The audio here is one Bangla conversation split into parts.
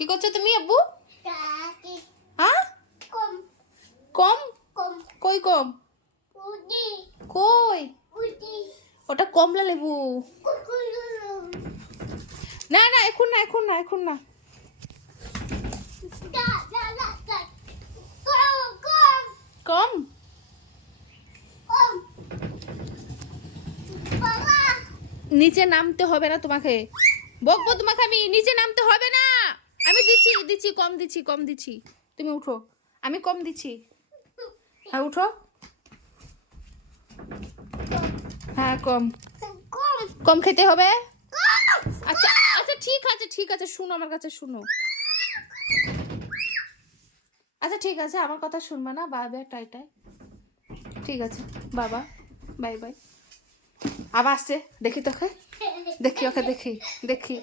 কি করছো তুমি আব্বু? হ্যাঁ কম কই কম কই ওটা কমলা লেবু। না না এখন না এখন না এখন না। কম নিচে নামতে হবে না তোমাকে, বকবো তোমাকে আমি। নিচে নামতে হবে না, আমি দিচ্ছি দিচ্ছি কম দিচ্ছি কম দিচ্ছি। তুমি উঠো, আমি কম দিচ্ছি। হ্যাঁ উঠো। হ্যাঁ কম কম খেতে হবে। আচ্ছা আচ্ছা ঠিক আছে শুনো আমার কাছে শুনো। আচ্ছা ঠিক আছে আমার কথা শুনবা না, বাবা টাইটাই। ঠিক আছে বাবা, বাই বাই। আবার আসছে, দেখি তোকে, দেখি ওকে দেখি দেখি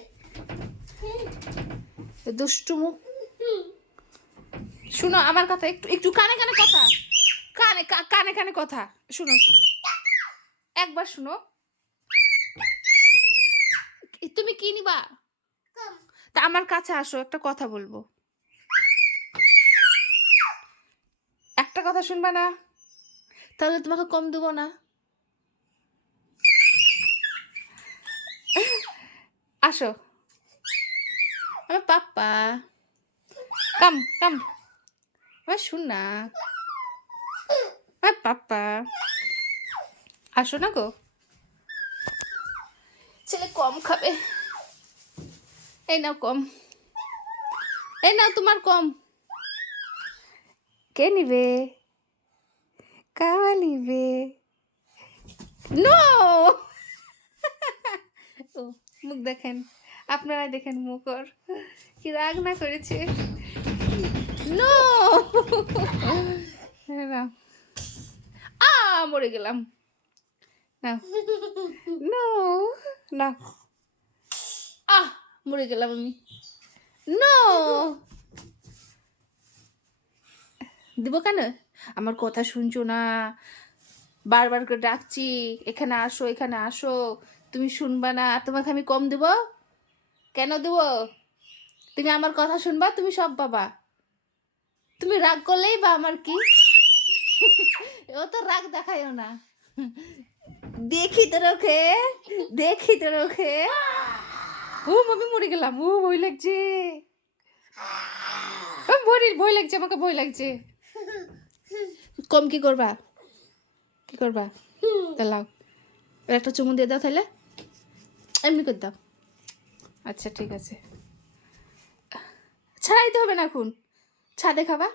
দুষ্টুমু। শুনো আমার কথা, একটু একটু কানে কানে কথা, কানে কানে কানে কথা শুনো, একবার শুনো। তুমি কি নিবা? তা আমার কাছে আসো, একটা কথা বলবো। একটা কথা শুনবা না, তাহলে তোমাকে কম দেবো না। আসো আমার পাপ্পা, কাম কাম, আমার শুন না আমার পাপ্পা, আসো না গো। ছেলে কম খাবে, এই নাও কম, এই নাও তোমার কম। কে নিবে? কা নিবে? নো ও মুখ দেখেন, আপনারা দেখেন মুখ ওর কি রাগ না করেছে। নো না মরে গেলাম না, নো না মরে গেলাম আমি। নো দিব কেন? আমার কথা শুনছো না, বারবার করে ডাকছি এখানে আসো এখানে আসো, তুমি শুনবা না। তোমাকে আমি কম দেব কেন দেব? তুমি আমার কথা শুনবা, তুমি সব পাবা। তুমি রাগ করলেই বা আমার কি? ও তো রাগ দেখায়ও না। দেখি তো রোখে, দেখি তো রোখে। ও আমি মরে গেলাম, ও ভয় লাগছে, ভয় লাগছে, আমাকে ভয় লাগছে। কম কি করবা, কি করবা? দাও একটা চুমু দিয়ে দাও তাহলে, এমনি করে দাও। আচ্ছা ঠিক আছে, ছাড়াইতে হবে না, এখন ছাদে খাবা।